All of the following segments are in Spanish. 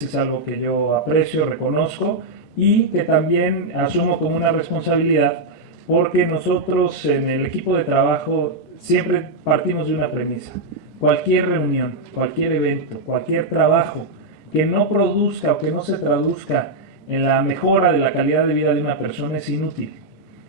es algo que yo aprecio, reconozco y que también asumo como una responsabilidad, porque nosotros en el equipo de trabajo siempre partimos de una premisa. Cualquier reunión, cualquier evento, cualquier trabajo que no produzca o que no se traduzca en la mejora de la calidad de vida de una persona es inútil.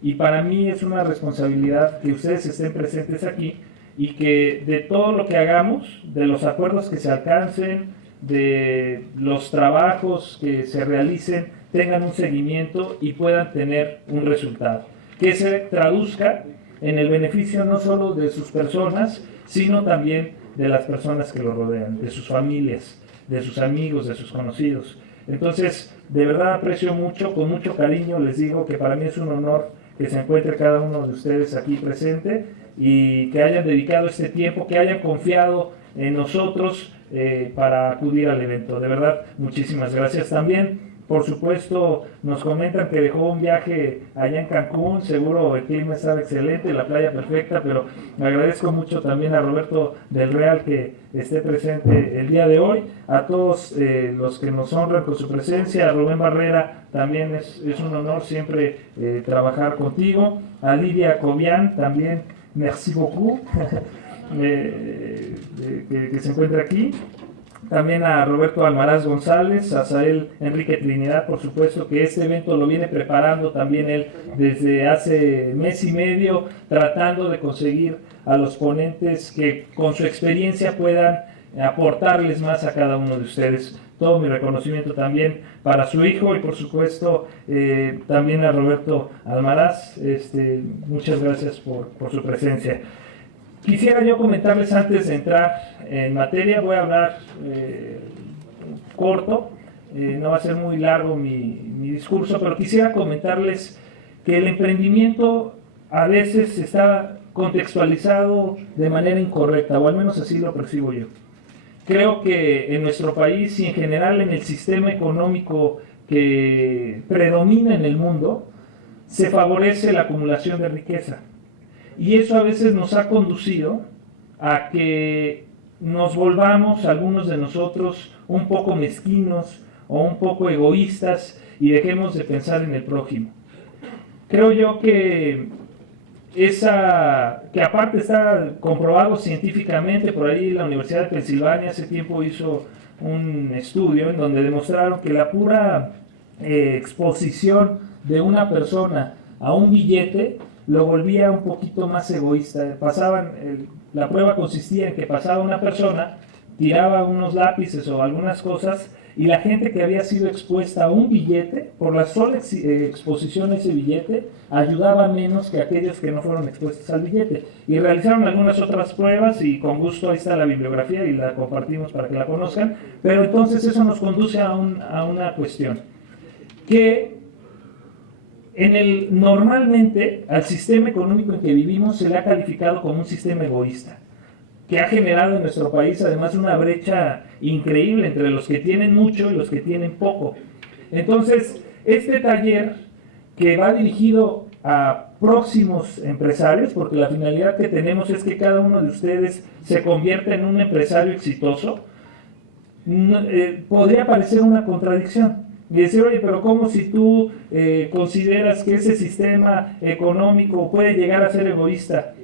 Y para mí es una responsabilidad que ustedes estén presentes aquí y que de todo lo que hagamos, de los acuerdos que se alcancen, de los trabajos que se realicen, tengan un seguimiento y puedan tener un resultado. Que se traduzca en el beneficio no solo de sus personas, sino también de las personas que lo rodean, de sus familias, de sus amigos, de sus conocidos. Entonces, de verdad aprecio mucho, con mucho cariño les digo que para mí es un honor que se encuentre cada uno de ustedes aquí presente y que hayan dedicado este tiempo, que hayan confiado en nosotros para acudir al evento. De verdad, muchísimas gracias. También, por supuesto, nos comentan que dejó un viaje allá en Cancún, seguro el clima estaba excelente, la playa perfecta, pero me agradezco mucho también a Roberto del Real que esté presente el día de hoy, a todos los que nos honran con su presencia, a Rubén Barrera, también es un honor siempre trabajar contigo, a Lidia Cobian, también, merci beaucoup, que se encuentra aquí. También a Roberto Almaraz González, a Sael Enrique Trinidad, por supuesto, que este evento lo viene preparando también él desde hace mes y medio, tratando de conseguir a los ponentes que con su experiencia puedan aportarles más a cada uno de ustedes. Todo mi reconocimiento también para su hijo y por supuesto también a Roberto Almaraz. Muchas gracias por su presencia. Quisiera yo comentarles antes de entrar en materia, voy a hablar corto, no va a ser muy largo mi discurso, pero quisiera comentarles que el emprendimiento a veces está contextualizado de manera incorrecta, o al menos así lo percibo yo. Creo que en nuestro país y en general en el sistema económico que predomina en el mundo, se favorece la acumulación de riqueza. Y eso a veces nos ha conducido a que nos volvamos, algunos de nosotros, un poco mezquinos o un poco egoístas y dejemos de pensar en el prójimo. Creo yo que aparte está comprobado científicamente, por ahí la Universidad de Pensilvania hace tiempo hizo un estudio en donde demostraron que la pura exposición de una persona a un billete lo volvía un poquito más egoísta. La prueba consistía en que pasaba una persona, tiraba unos lápices o algunas cosas, y la gente que había sido expuesta a un billete, por la sola exposición a ese billete, ayudaba menos que aquellos que no fueron expuestos al billete. Y realizaron algunas otras pruebas, y con gusto ahí está la bibliografía y la compartimos para que la conozcan, pero entonces eso nos conduce a una cuestión, que normalmente al sistema económico en que vivimos se le ha calificado como un sistema egoísta, que ha generado en nuestro país además una brecha increíble entre los que tienen mucho y los que tienen poco. Entonces, este taller que va dirigido a próximos empresarios, porque la finalidad que tenemos es que cada uno de ustedes se convierta en un empresario exitoso, podría parecer una contradicción. Y decir, oye, pero ¿cómo si tú consideras que ese sistema económico puede llegar a ser egoísta?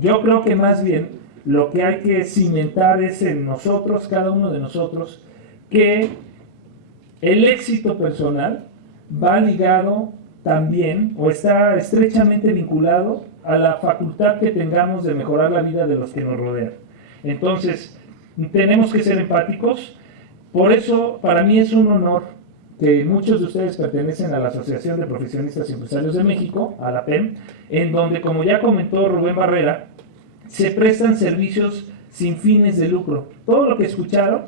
Yo creo que más bien lo que hay que cimentar es en nosotros, cada uno de nosotros, que el éxito personal va ligado también, o está estrechamente vinculado a la facultad que tengamos de mejorar la vida de los que nos rodean. Entonces, tenemos que ser empáticos. Por eso, para mí es un honor que muchos de ustedes pertenecen a la Asociación de Profesionistas y Empresarios de México, a la PEM, en donde, como ya comentó Rubén Barrera, se prestan servicios sin fines de lucro. Todo lo que escucharon,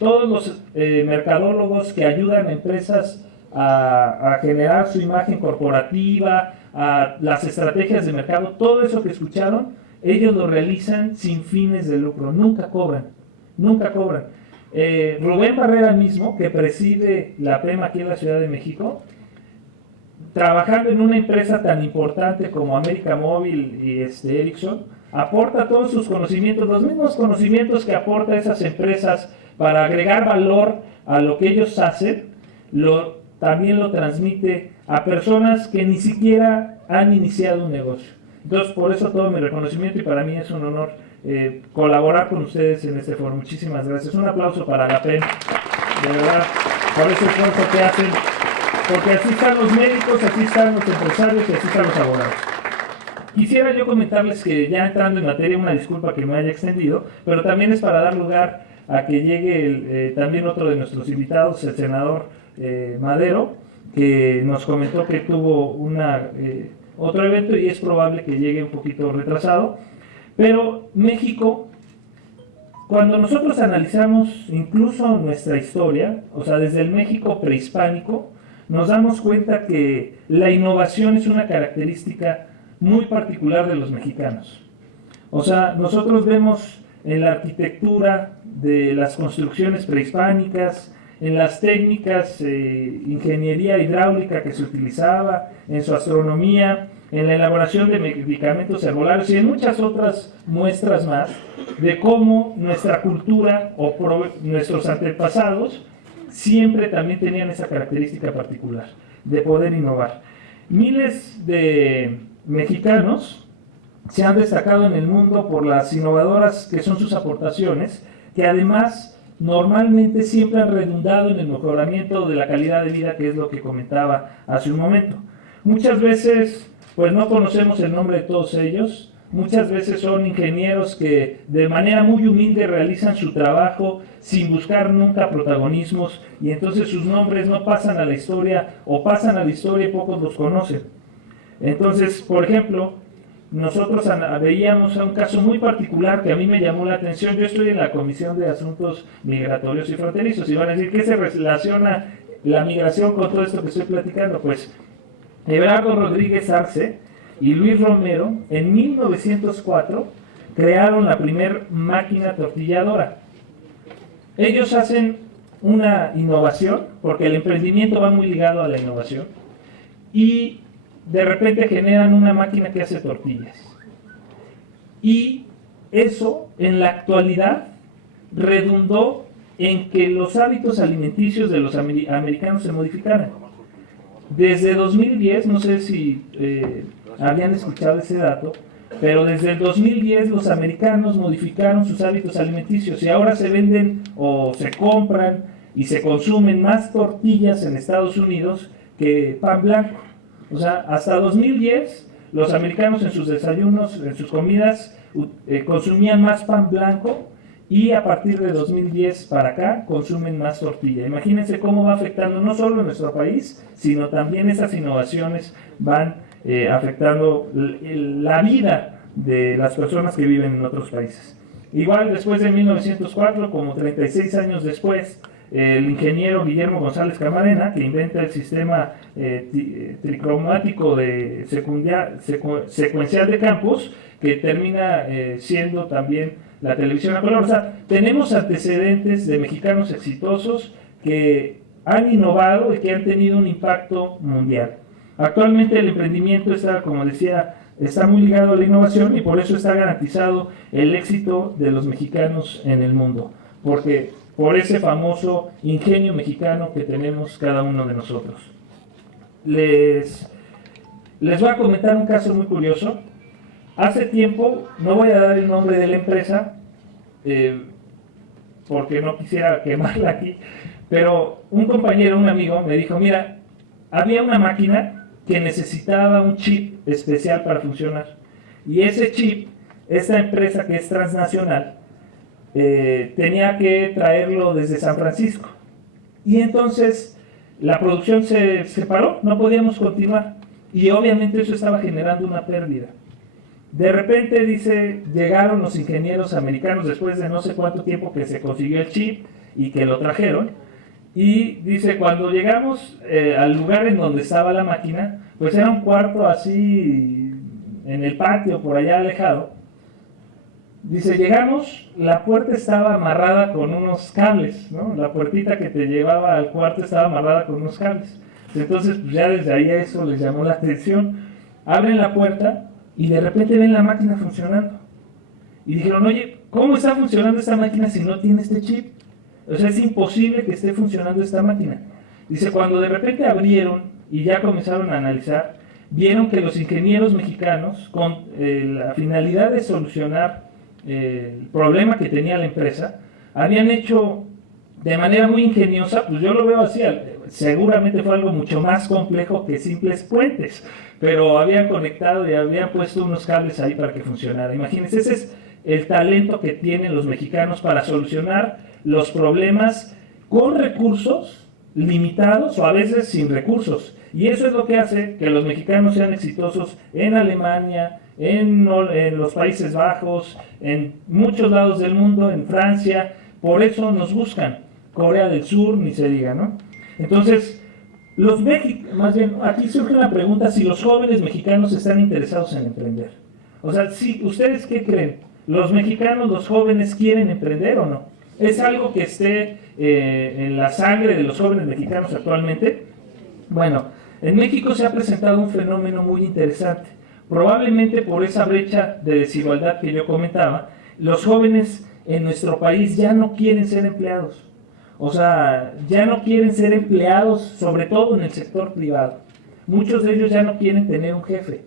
todos los mercadólogos que ayudan a empresas a generar su imagen corporativa, a las estrategias de mercado, todo eso que escucharon, ellos lo realizan sin fines de lucro, nunca cobran, nunca cobran. Rubén Barrera mismo, que preside la PEM aquí en la Ciudad de México, trabajando en una empresa tan importante como América Móvil y Ericsson, aporta todos sus conocimientos, los mismos conocimientos que aporta esas empresas para agregar valor a lo que ellos hacen, también lo transmite a personas que ni siquiera han iniciado un negocio. Entonces, por eso todo mi reconocimiento, y para mí es un honor colaborar con ustedes en este foro. Muchísimas gracias. Un aplauso para Agapen, de verdad, por ese esfuerzo que hacen, porque así están los médicos, así están los empresarios y así están los abogados. Quisiera yo comentarles que, ya entrando en materia, una disculpa que me haya extendido, pero también es para dar lugar a que llegue también otro de nuestros invitados, el senador Madero, que nos comentó que tuvo otro evento y es probable que llegue un poquito retrasado. Pero México, cuando nosotros analizamos incluso nuestra historia, o sea, desde el México prehispánico, nos damos cuenta que la innovación es una característica muy particular de los mexicanos. O sea, nosotros vemos en la arquitectura de las construcciones prehispánicas, en las técnicas, ingeniería hidráulica que se utilizaba, en su astronomía, en la elaboración de medicamentos herbolarios y en muchas otras muestras más de cómo nuestra cultura o nuestros antepasados siempre también tenían esa característica particular de poder innovar. Miles de mexicanos se han destacado en el mundo por las innovadoras que son sus aportaciones, que además normalmente siempre han redundado en el mejoramiento de la calidad de vida, que es lo que comentaba hace un momento. Muchas veces pues no conocemos el nombre de todos ellos, muchas veces son ingenieros que de manera muy humilde realizan su trabajo sin buscar nunca protagonismos, y entonces sus nombres no pasan a la historia o pasan a la historia y pocos los conocen. Entonces, por ejemplo, nosotros veíamos a un caso muy particular que a mí me llamó la atención. Yo estoy en la Comisión de Asuntos Migratorios y Fronterizos, y van a decir, ¿qué se relaciona la migración con todo esto que estoy platicando? Pues Everardo Rodríguez Arce y Luis Romero en 1904 crearon la primer máquina tortilladora. Ellos hacen una innovación, porque el emprendimiento va muy ligado a la innovación, y de repente generan una máquina que hace tortillas. Y eso, en la actualidad, redundó en que los hábitos alimenticios de los americanos se modificaran. Desde 2010, no sé si habían escuchado ese dato, pero desde el 2010 los americanos modificaron sus hábitos alimenticios y ahora se venden o se compran y se consumen más tortillas en Estados Unidos que pan blanco. O sea, hasta 2010 los americanos en sus desayunos, en sus comidas, consumían más pan blanco, y a partir de 2010 para acá consumen más tortilla. Imagínense cómo va afectando no solo en nuestro país, sino también esas innovaciones van afectando la vida de las personas que viven en otros países. Igual después de 1904, como 36 años después, el ingeniero Guillermo González Camarena, que inventa el sistema tricromático de secuencial de campos, que termina siendo también la televisión a color. O sea, tenemos antecedentes de mexicanos exitosos que han innovado y que han tenido un impacto mundial. Actualmente el emprendimiento está, como decía, está muy ligado a la innovación, y por eso está garantizado el éxito de los mexicanos en el mundo, porque por ese famoso ingenio mexicano que tenemos cada uno de nosotros. Les voy a comentar un caso muy curioso. Hace tiempo, no voy a dar el nombre de la empresa, porque no quisiera quemarla aquí, pero un compañero, un amigo, me dijo, mira, había una máquina que necesitaba un chip especial para funcionar, y ese chip, esta empresa que es transnacional, tenía que traerlo desde San Francisco, y entonces la producción se paró, no podíamos continuar, y obviamente eso estaba generando una pérdida. De repente, dice, llegaron los ingenieros americanos después de no sé cuánto tiempo que se consiguió el chip y que lo trajeron, y dice, cuando llegamos al lugar en donde estaba la máquina, pues era un cuarto así en el patio por allá alejado. Dice, llegamos, la puerta estaba amarrada con unos cables, ¿no? La puertita que te llevaba al cuarto estaba amarrada con unos cables. Entonces, pues ya desde ahí eso les llamó la atención. Abren la puerta y de repente ven la máquina funcionando. Y dijeron, oye, ¿cómo está funcionando esta máquina si no tiene este chip? O sea, es imposible que esté funcionando esta máquina. Dice, cuando de repente abrieron y ya comenzaron a analizar, vieron que los ingenieros mexicanos, con la finalidad de solucionar el problema que tenía la empresa, habían hecho de manera muy ingeniosa, pues yo lo veo así, seguramente fue algo mucho más complejo que simples puentes, pero habían conectado y habían puesto unos cables ahí para que funcionara. Imagínense, ese es el talento que tienen los mexicanos para solucionar los problemas con recursos limitados o a veces sin recursos. Y eso es lo que hace que los mexicanos sean exitosos en Alemania, en los Países Bajos, en muchos lados del mundo, en Francia. Por eso nos buscan. Corea del Sur, ni se diga, ¿no? Entonces, más bien, aquí surge la pregunta si los jóvenes mexicanos están interesados en emprender. O sea, si, ¿ustedes qué creen? ¿Los mexicanos, los jóvenes, quieren emprender o no? ¿Es algo que esté en la sangre de los jóvenes mexicanos actualmente? Bueno, en México se ha presentado un fenómeno muy interesante. Probablemente por esa brecha de desigualdad que yo comentaba, los jóvenes en nuestro país ya no quieren ser empleados. O sea, ya no quieren ser empleados, sobre todo en el sector privado. Muchos de ellos ya no quieren tener un jefe.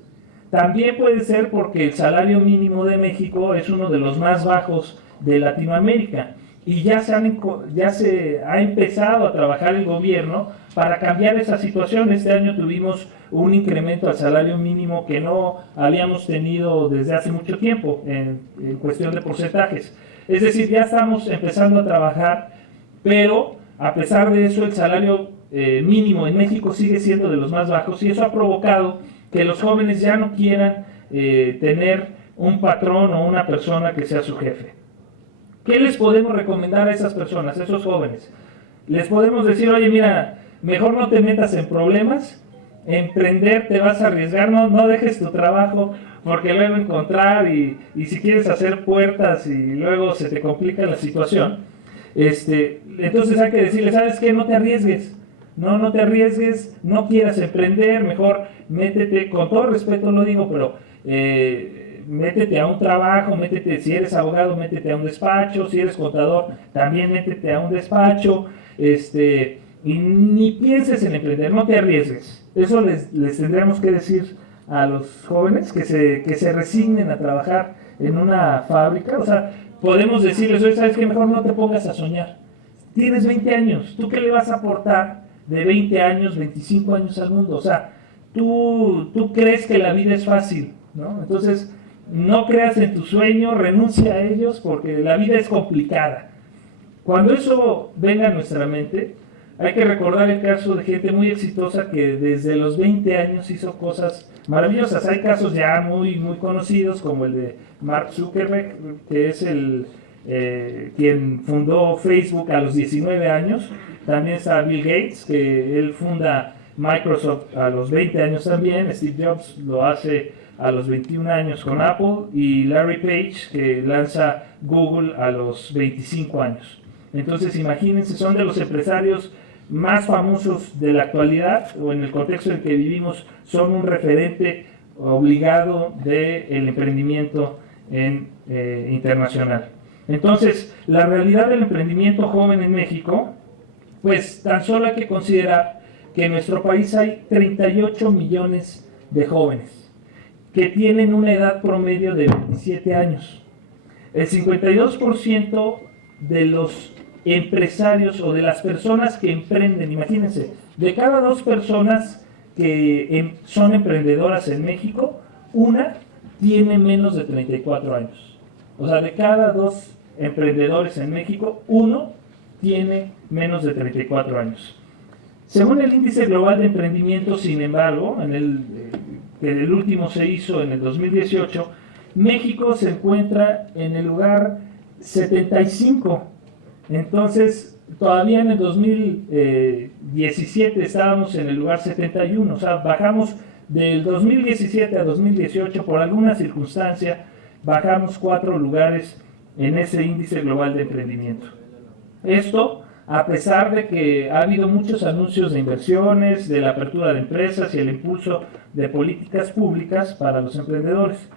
También puede ser porque el salario mínimo de México es uno de los más bajos de Latinoamérica. Y ya se ha empezado a trabajar el gobierno para cambiar esa situación. Este año tuvimos un incremento al salario mínimo que no habíamos tenido desde hace mucho tiempo en cuestión de porcentajes. Es decir, ya estamos empezando a trabajar, pero a pesar de eso el salario mínimo en México sigue siendo de los más bajos y eso ha provocado que los jóvenes ya no quieran tener un patrón o una persona que sea su jefe. ¿Qué les podemos recomendar a esas personas, a esos jóvenes? Les podemos decir, oye, mira, mejor no te metas en problemas, emprender te vas a arriesgar, no dejes tu trabajo, porque luego encontrar y si quieres hacer puertas y luego se te complica la situación. Entonces hay que decirle, ¿sabes qué? No te arriesgues, no te arriesgues, no quieras emprender, mejor métete, con todo respeto lo digo, pero métete a un trabajo, si eres abogado, métete a un despacho, si eres contador, también métete a un despacho, y ni pienses en emprender, no te arriesgues. Eso les tendríamos que decir a los jóvenes, que se resignen a trabajar en una fábrica. O sea, podemos decirles, oye, ¿sabes qué? Mejor no te pongas a soñar. Tienes 20 años, ¿tú qué le vas a aportar de 20 años, 25 años al mundo? O sea, tú crees que la vida es fácil, ¿no? Entonces, no creas en tu sueño, renuncia a ellos porque la vida es complicada. Cuando eso venga a nuestra mente, hay que recordar el caso de gente muy exitosa que desde los 20 años hizo cosas maravillosas. Hay casos ya muy, muy conocidos como el de Mark Zuckerberg, que es quien fundó Facebook a los 19 años. También está Bill Gates, que él funda Microsoft a los 20 años también. Steve Jobs lo hace a los 21 años con Apple. Y Larry Page, que lanza Google a los 25 años. Entonces imagínense, son de los empresarios más famosos de la actualidad, o en el contexto en el que vivimos, son un referente obligado del emprendimiento internacional. Entonces, la realidad del emprendimiento joven en México, pues tan solo hay que considerar que en nuestro país hay 38 millones de jóvenes que tienen una edad promedio de 27 años. El 52% de los empresarios o de las personas que emprenden, imagínense, de cada 2 personas que son emprendedoras en México, una tiene menos de 34 años. O sea, de cada 2 emprendedores en México, uno tiene menos de 34 años. Según el Índice Global de Emprendimiento, sin embargo, el último se hizo en el 2018, México se encuentra en el lugar 75. Entonces, todavía en el 2017 estábamos en el lugar 71, o sea, bajamos del 2017 a 2018, por alguna circunstancia, bajamos 4 lugares en ese índice global de emprendimiento. Esto, a pesar de que ha habido muchos anuncios de inversiones, de la apertura de empresas y el impulso de políticas públicas para los emprendedores.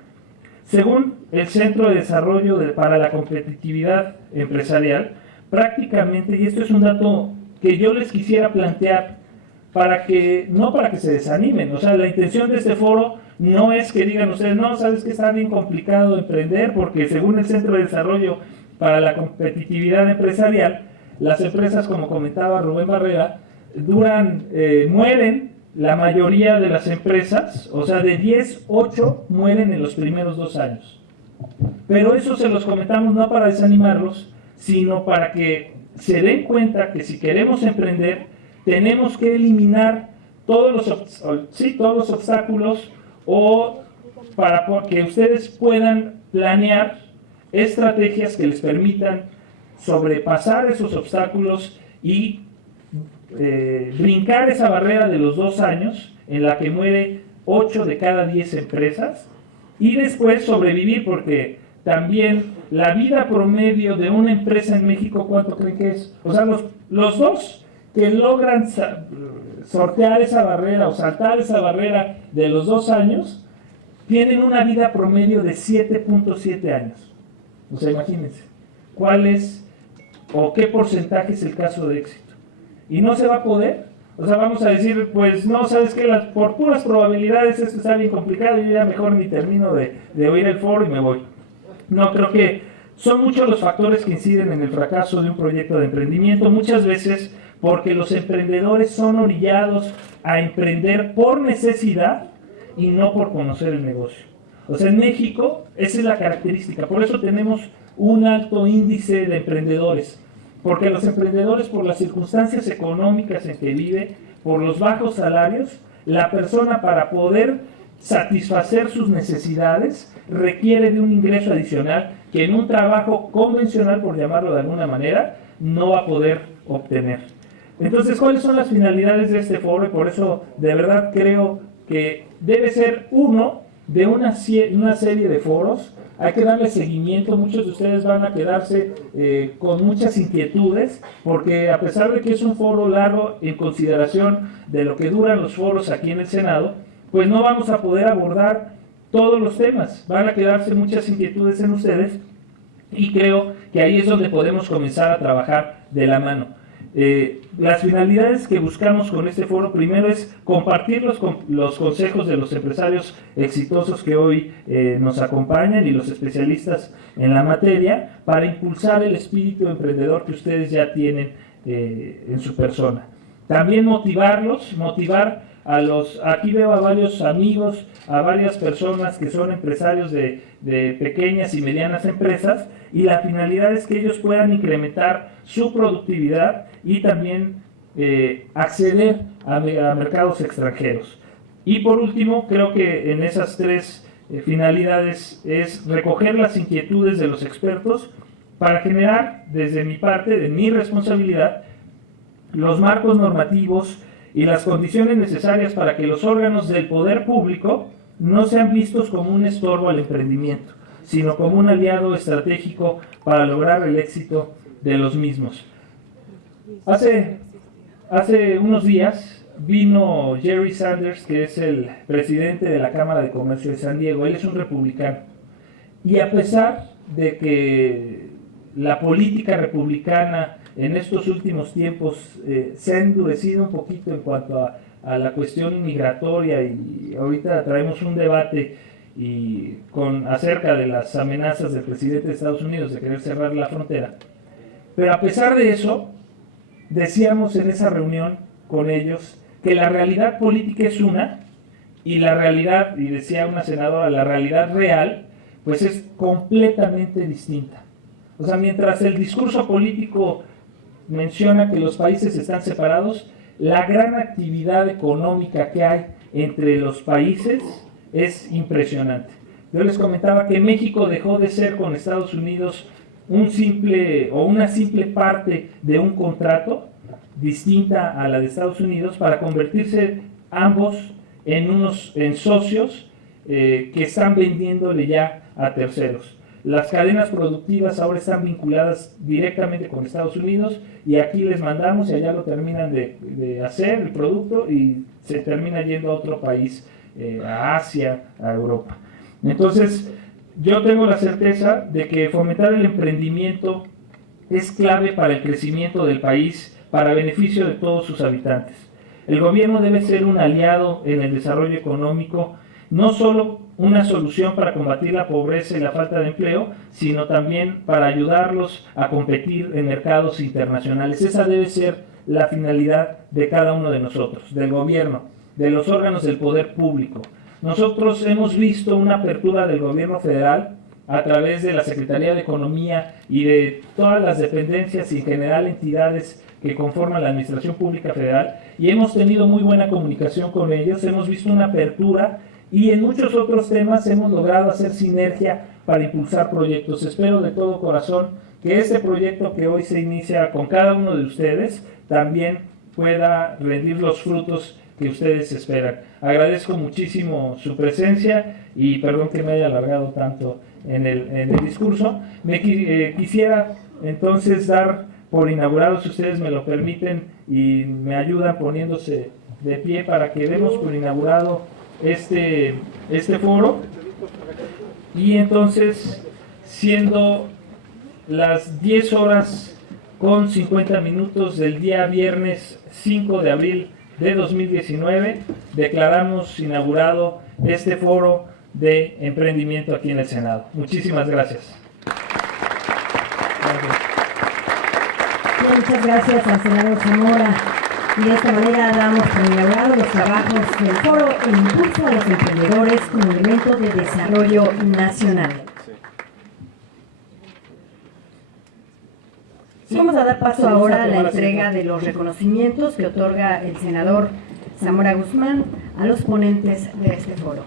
Según el Centro de Desarrollo para la Competitividad Empresarial, prácticamente, y esto es un dato que yo les quisiera plantear, no para que se desanimen, o sea, la intención de este foro no es que digan ustedes, no, sabes que está bien complicado emprender, porque según el Centro de Desarrollo para la Competitividad Empresarial, las empresas, como comentaba Rubén Barrera, mueren la mayoría de las empresas, o sea, de 10, 8 mueren en los primeros 2 años. Pero eso se los comentamos no para desanimarlos, sino para que se den cuenta que si queremos emprender, tenemos que eliminar todos los obstáculos, o para que ustedes puedan planear estrategias que les permitan sobrepasar esos obstáculos y brincar esa barrera de los 2 años en la que muere 8 de cada 10 empresas, y después sobrevivir, porque también la vida promedio de una empresa en México, ¿cuánto creen que es? O sea, los dos que logran sortear esa barrera o saltar esa barrera de los 2 años, tienen una vida promedio de 7.7 años. O sea, imagínense, ¿cuál es o qué porcentaje es el caso de éxito? Y no se va a poder. O sea, vamos a decir, pues no, sabes que por puras probabilidades esto está bien complicado, yo ya mejor ni termino de oír el foro y me voy. No, creo que son muchos los factores que inciden en el fracaso de un proyecto de emprendimiento, muchas veces porque los emprendedores son orillados a emprender por necesidad y no por conocer el negocio. O sea, en México esa es la característica, por eso tenemos un alto índice de emprendedores, porque los emprendedores, por las circunstancias económicas en que vive, por los bajos salarios, la persona, para poder satisfacer sus necesidades, requiere de un ingreso adicional que en un trabajo convencional, por llamarlo de alguna manera, no va a poder obtener. Entonces, ¿cuáles son las finalidades de este foro? Y por eso, de verdad, creo que debe ser uno de una serie de foros. Hay que darle seguimiento. Muchos de ustedes van a quedarse con muchas inquietudes, porque a pesar de que es un foro largo en consideración de lo que duran los foros aquí en el Senado, pues no vamos a poder abordar todos los temas. Van a quedarse muchas inquietudes en ustedes, y creo que ahí es donde podemos comenzar a trabajar de la mano. Las finalidades que buscamos con este foro, primero, es compartir los consejos de los empresarios exitosos que hoy nos acompañan y los especialistas en la materia, para impulsar el espíritu emprendedor que ustedes ya tienen en su persona. También motivar aquí veo a varios amigos, a varias personas que son empresarios de pequeñas y medianas empresas, y la finalidad es que ellos puedan incrementar su productividad y también acceder a mercados extranjeros. Y por último, creo que en esas 3 finalidades es recoger las inquietudes de los expertos para generar, desde mi parte, de mi responsabilidad, los marcos normativos y las condiciones necesarias para que los órganos del poder público no sean vistos como un estorbo al emprendimiento, sino como un aliado estratégico para lograr el éxito de los mismos. Hace unos días vino Jerry Sanders, que es el presidente de la Cámara de Comercio de San Diego. Él es un republicano, y a pesar de que la política republicana en estos últimos tiempos se ha endurecido un poquito en cuanto a la cuestión migratoria, y ahorita traemos un debate acerca de las amenazas del presidente de Estados Unidos de querer cerrar la frontera, pero a pesar de eso, decíamos en esa reunión con ellos que la realidad política es una, y la realidad, y decía una senadora, la realidad real, pues es completamente distinta. O sea, mientras el discurso político menciona que los países están separados, la gran actividad económica que hay entre los países es impresionante. Yo les comentaba que México dejó de ser con Estados Unidos una simple parte de un contrato distinta a la de Estados Unidos, para convertirse ambos en socios que están vendiéndole ya a terceros. Las cadenas productivas ahora están vinculadas directamente con Estados Unidos, y aquí les mandamos y allá lo terminan de hacer el producto y se termina yendo a otro país, a Asia, a Europa. Entonces, yo tengo la certeza de que fomentar el emprendimiento es clave para el crecimiento del país, para beneficio de todos sus habitantes. El gobierno debe ser un aliado en el desarrollo económico, no solo una solución para combatir la pobreza y la falta de empleo, sino también para ayudarlos a competir en mercados internacionales. Esa debe ser la finalidad de cada uno de nosotros, del gobierno, de los órganos del poder público. Nosotros hemos visto una apertura del gobierno federal a través de la Secretaría de Economía y de todas las dependencias y en general entidades que conforman la Administración Pública Federal, y hemos tenido muy buena comunicación con ellos, hemos visto una apertura y en muchos otros temas hemos logrado hacer sinergia para impulsar proyectos. Espero de todo corazón que este proyecto que hoy se inicia con cada uno de ustedes también pueda rendir los frutos que ustedes esperan. Agradezco muchísimo su presencia y perdón que me haya alargado tanto en el discurso. Quisiera entonces dar por inaugurado, si ustedes me lo permiten y me ayudan poniéndose de pie para que demos por inaugurado este foro. Y entonces, siendo las 10 horas con 50 minutos del día viernes 5 de abril de 2019, declaramos inaugurado este foro de emprendimiento aquí en el Senado. Muchísimas gracias. Muchas gracias al senador Zamora, y de esta manera damos por inaugurado los trabajos del foro El impulso a los emprendedores como elemento de desarrollo nacional. Vamos a dar paso ahora a la entrega de los reconocimientos que otorga el senador Zamora Guzmán a los ponentes de este foro.